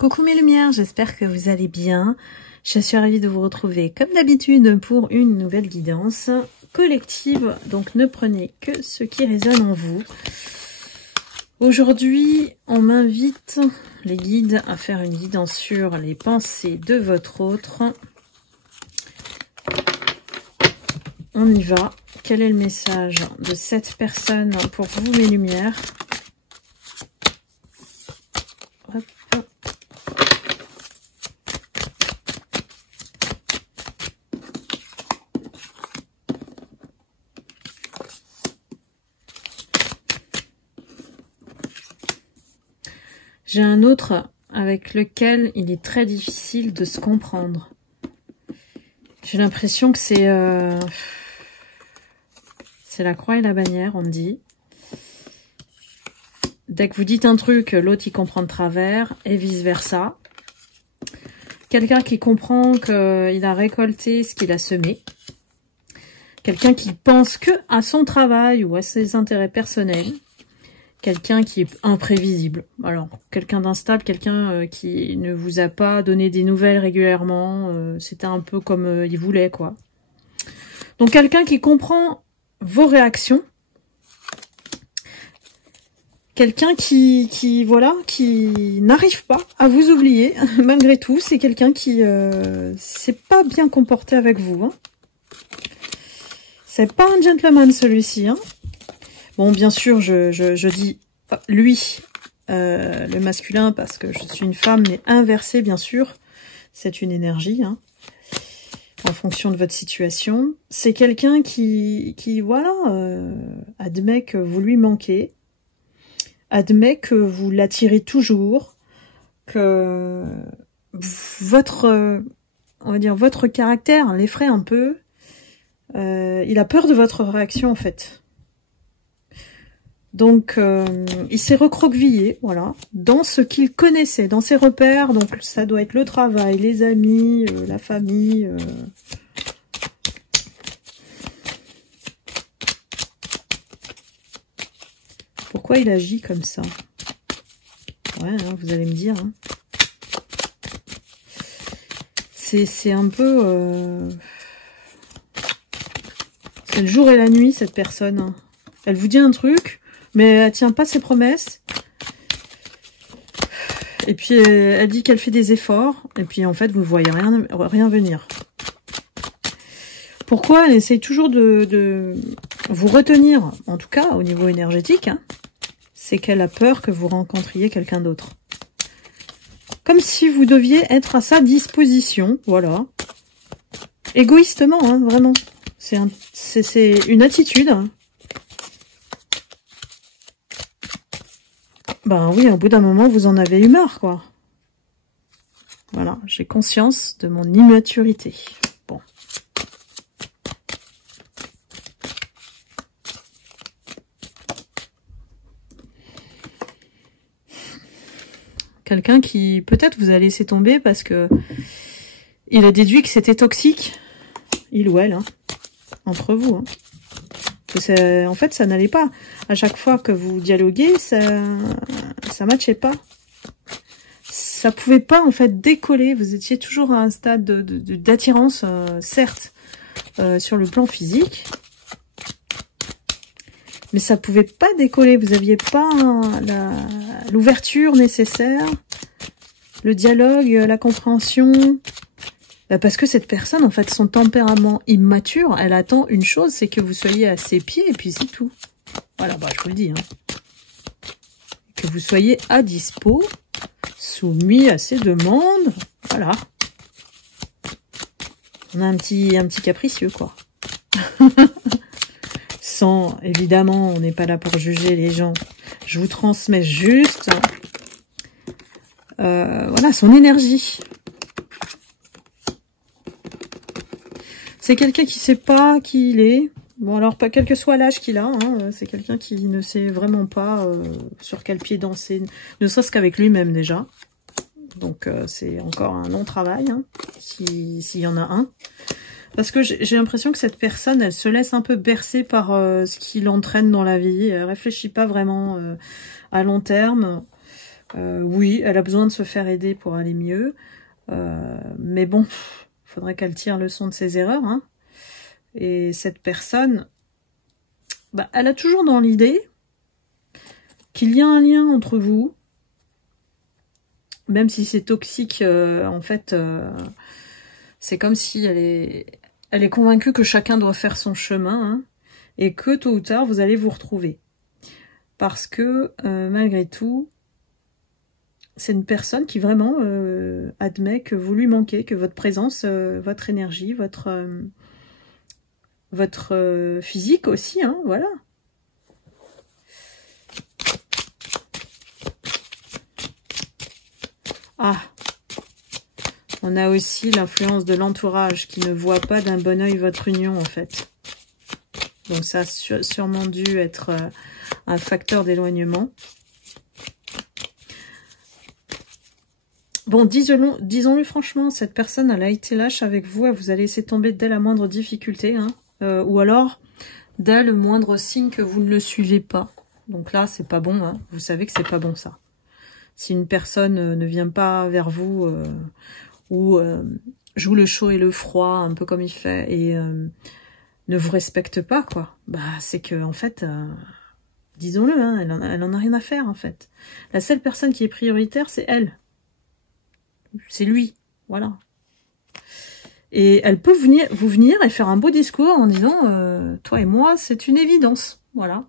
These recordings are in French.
Coucou mes lumières, j'espère que vous allez bien. Je suis ravie de vous retrouver comme d'habitude pour une nouvelle guidance collective. Donc ne prenez que ce qui résonne en vous. Aujourd'hui, on m'invite, les guides, à faire une guidance sur les pensées de votre autre. On y va. Quel est le message de cette personne pour vous mes lumières? Hop. J'ai un autre avec lequel il est très difficile de se comprendre. J'ai l'impression que c'est la croix et la bannière, on me dit. Dès que vous dites un truc, l'autre il comprend de travers et vice versa. Quelqu'un qui comprend qu'il a récolté ce qu'il a semé. Quelqu'un qui pense que à son travail ou à ses intérêts personnels. Quelqu'un qui est imprévisible. Alors, quelqu'un d'instable, quelqu'un qui ne vous a pas donné des nouvelles régulièrement. C'était un peu comme il voulait, quoi. Donc, quelqu'un qui comprend vos réactions. Quelqu'un qui n'arrive pas à vous oublier, malgré tout. C'est quelqu'un qui s'est pas bien comporté avec vous. Hein. C'est pas un gentleman, celui-ci, hein. Bon, bien sûr, je dis lui, le masculin, parce que je suis une femme, mais inversée, bien sûr. C'est une énergie, hein, en fonction de votre situation. C'est quelqu'un qui admet que vous lui manquez, admet que vous l'attirez toujours, que votre caractère l'effraie un peu. Il a peur de votre réaction, en fait. Donc, il s'est recroquevillé, voilà, dans ce qu'il connaissait, dans ses repères. Donc, ça doit être le travail, les amis, la famille. Pourquoi il agit comme ça? Ouais, hein, vous allez me dire. Hein. C'est un peu... C'est le jour et la nuit, cette personne. Elle vous dit un truc... mais elle tient pas ses promesses. Et puis, elle dit qu'elle fait des efforts. Et puis, en fait, vous ne voyez rien venir. Pourquoi elle essaye toujours de vous retenir, en tout cas, au niveau énergétique, hein, c'est qu'elle a peur que vous rencontriez quelqu'un d'autre. Comme si vous deviez être à sa disposition, voilà. Égoïstement, hein, vraiment. C'est une attitude, hein. Ben oui, au bout d'un moment, vous en avez eu marre, quoi. Voilà, j'ai conscience de mon immaturité. Bon. Quelqu'un qui, peut-être, vous a laissé tomber parce que il a déduit que c'était toxique, il ou elle, hein, entre vous, hein. En fait, ça n'allait pas. À chaque fois que vous dialoguez, ça matchait pas. Ça pouvait pas, en fait, décoller. Vous étiez toujours à un stade d'attirance, certes, sur le plan physique. Mais ça pouvait pas décoller. Vous aviez pas l'ouverture nécessaire, le dialogue, la compréhension. Parce que cette personne, en fait, son tempérament immature, elle attend une chose, c'est que vous soyez à ses pieds, et puis c'est tout. Voilà, bah, je vous le dis. Hein. Que vous soyez à dispo, soumis à ses demandes. Voilà. On a un petit capricieux, quoi. Sans, évidemment, on n'est pas là pour juger les gens. Je vous transmets juste, voilà, son énergie. C'est quelqu'un qui sait pas qui il est. Bon, alors, pas quel que soit l'âge qu'il a, hein, c'est quelqu'un qui ne sait vraiment pas sur quel pied danser, ne serait-ce qu'avec lui-même déjà. Donc, c'est encore un long travail, hein, s'il y en a un. Parce que j'ai l'impression que cette personne, elle se laisse un peu bercer par ce qui l'entraîne dans la vie. Elle réfléchit pas vraiment à long terme. Oui, elle a besoin de se faire aider pour aller mieux. Mais bon, faudrait qu'elle tire leçon de ses erreurs. Hein. Et cette personne, bah, elle a toujours dans l'idée qu'il y a un lien entre vous. Même si c'est toxique, en fait, c'est comme si elle est convaincue que chacun doit faire son chemin. Hein, et que tôt ou tard, vous allez vous retrouver. Parce que, malgré tout, c'est une personne qui vraiment admet que vous lui manquez, que votre présence, votre énergie, votre physique aussi, hein, voilà. Ah, on a aussi l'influence de l'entourage qui ne voit pas d'un bon œil votre union, en fait. Donc ça a sûrement dû être un facteur d'éloignement. Bon, disons-le franchement, cette personne, elle a été lâche avec vous, elle vous a laissé tomber dès la moindre difficulté, hein, ou alors dès le moindre signe que vous ne le suivez pas. Donc là, c'est pas bon, hein, vous savez que c'est pas bon ça. Si une personne ne vient pas vers vous, ou joue le chaud et le froid, un peu comme il fait, et ne vous respecte pas, quoi, bah c'est que, en fait, disons-le, hein, elle en a rien à faire, en fait. La seule personne qui est prioritaire, c'est elle. C'est lui, voilà. Et elle peut vous venir et faire un beau discours en disant toi et moi, c'est une évidence. Voilà.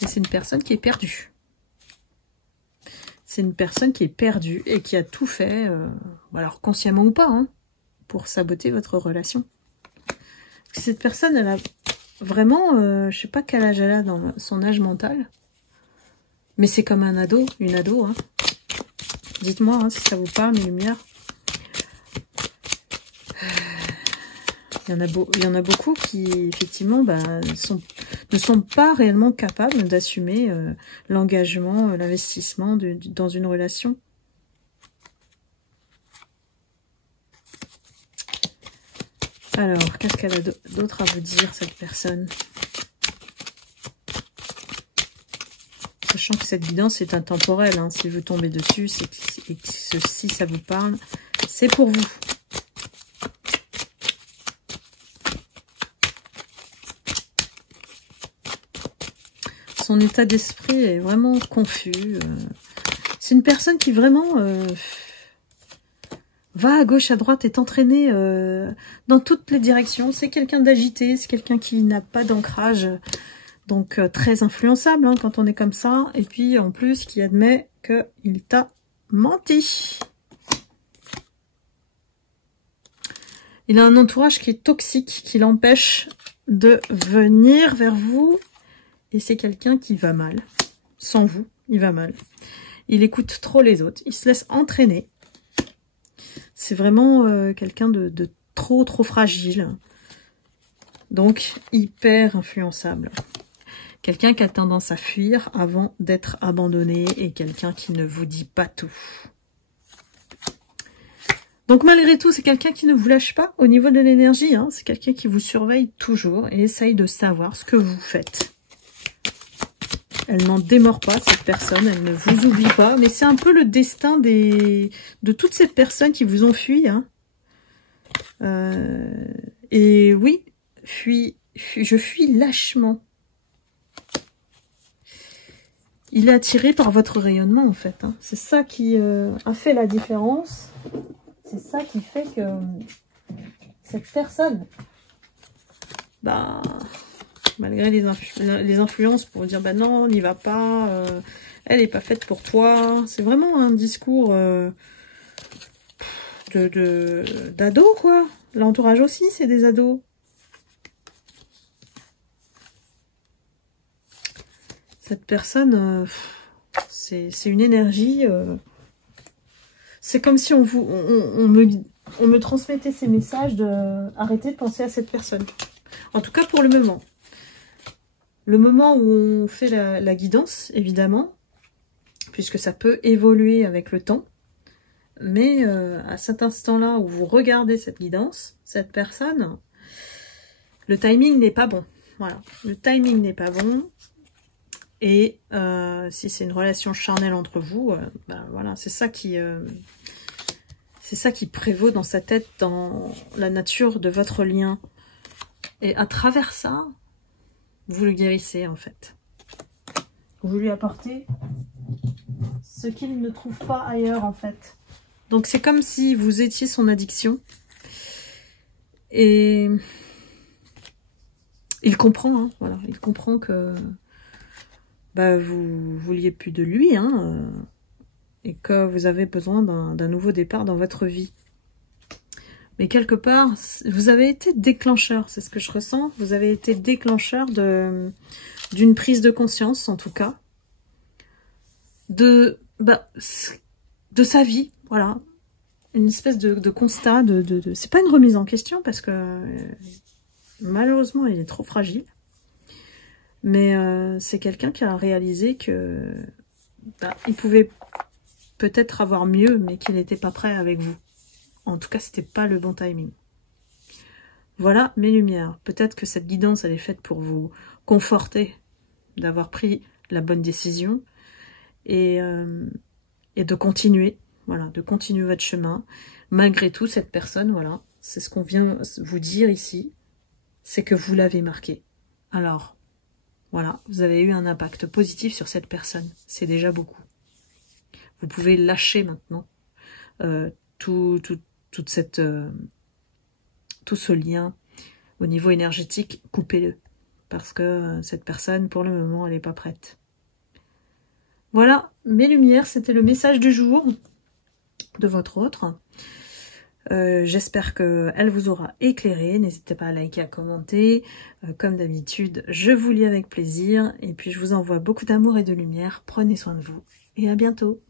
Et c'est une personne qui est perdue. C'est une personne qui est perdue et qui a tout fait, alors consciemment ou pas, hein, pour saboter votre relation. Cette personne, elle a vraiment, je sais pas quel âge elle a dans son âge mental, mais c'est comme un ado, une ado, hein. Dites-moi hein, si ça vous parle, mes lumières. Il y en a beaucoup qui, effectivement, bah, ne sont pas réellement capables d'assumer l'engagement, l'investissement dans une relation. Alors, qu'est-ce qu'elle a d'autre à vous dire, cette personne? Sachant que cette guidance est intemporelle, hein. Si vous tombez dessus, et que ceci, ça vous parle, c'est pour vous. Son état d'esprit est vraiment confus. C'est une personne qui vraiment va à gauche, à droite, est entraînée dans toutes les directions. C'est quelqu'un d'agité, c'est quelqu'un qui n'a pas d'ancrage. Donc très influençable hein, quand on est comme ça. Et puis en plus qui admet qu'il t'a menti. Il a un entourage qui est toxique, qui l'empêche de venir vers vous. Et c'est quelqu'un qui va mal. Sans vous, il va mal. Il écoute trop les autres. Il se laisse entraîner. C'est vraiment quelqu'un de trop fragile. Donc hyper influençable. Quelqu'un qui a tendance à fuir avant d'être abandonné et quelqu'un qui ne vous dit pas tout. Donc malgré tout, c'est quelqu'un qui ne vous lâche pas au niveau de l'énergie. Hein. C'est quelqu'un qui vous surveille toujours et essaye de savoir ce que vous faites. Elle n'en démord pas, cette personne. Elle ne vous oublie pas. Mais c'est un peu le destin de toutes ces personnes qui vous ont fui. Hein. Et oui, je fuis lâchement. Il est attiré par votre rayonnement, en fait. Hein. C'est ça qui a fait la différence. C'est ça qui fait que cette personne, bah, malgré les influences pour dire, bah non, n'y va pas, elle n'est pas faite pour toi. C'est vraiment un discours d'ado, quoi. L'entourage aussi, c'est des ados. Cette personne, c'est une énergie... c'est comme si on me transmettait ces messages de arrêter de penser à cette personne. En tout cas, pour le moment. Le moment où on fait la guidance, évidemment, puisque ça peut évoluer avec le temps. Mais à cet instant-là où vous regardez cette guidance, cette personne, le timing n'est pas bon. Voilà, le timing n'est pas bon. Et si c'est une relation charnelle entre vous, ben voilà, c'est ça qui prévaut dans sa tête, dans la nature de votre lien. Et à travers ça, vous le guérissez en fait. Vous lui apportez ce qu'il ne trouve pas ailleurs en fait. Donc c'est comme si vous étiez son addiction. Et il comprend, hein, voilà, il comprend que bah, vous vouliez plus de lui, hein, et que vous avez besoin d'un nouveau départ dans votre vie. Mais quelque part, vous avez été déclencheur, c'est ce que je ressens. Vous avez été déclencheur d'une prise de conscience, en tout cas, de sa vie, voilà. Une espèce de constat, c'est pas une remise en question, parce que malheureusement, il est trop fragile. Mais c'est quelqu'un qui a réalisé que il pouvait peut-être avoir mieux, mais qu'il n'était pas prêt avec vous. En tout cas, c'était pas le bon timing. Voilà mes lumières. Peut-être que cette guidance, elle est faite pour vous conforter d'avoir pris la bonne décision et de continuer, voilà, de continuer votre chemin. Malgré tout, cette personne, voilà, c'est ce qu'on vient vous dire ici, c'est que vous l'avez marqué. Alors, voilà, vous avez eu un impact positif sur cette personne. C'est déjà beaucoup. Vous pouvez lâcher maintenant tout ce lien au niveau énergétique, coupez-le. Parce que cette personne, pour le moment, elle n'est pas prête. Voilà, mes lumières, c'était le message du jour de votre autre. J'espère qu'elle vous aura éclairé. N'hésitez pas à liker, à commenter. Comme d'habitude, je vous lis avec plaisir. Et puis, je vous envoie beaucoup d'amour et de lumière. Prenez soin de vous. Et à bientôt.